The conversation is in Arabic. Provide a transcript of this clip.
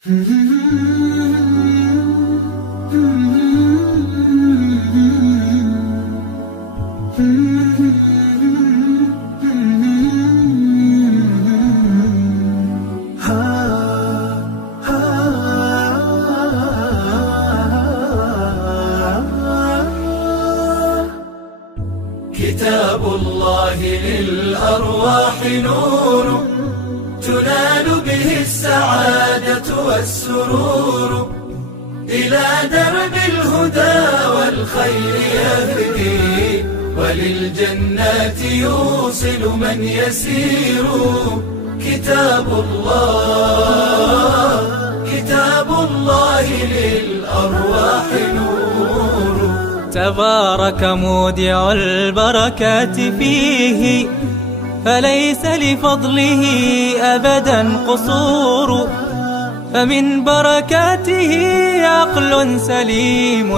كتاب الله للأرواح نور تنال به السعادة والسرور، إلى درب الهدى والخير يهدي، وللجنات يوصل من يسير. كتاب الله للأرواح نور. تبارك مودع البركات فيه، فليس لفضله أبدا قصور، فمن بركاته عقل سليم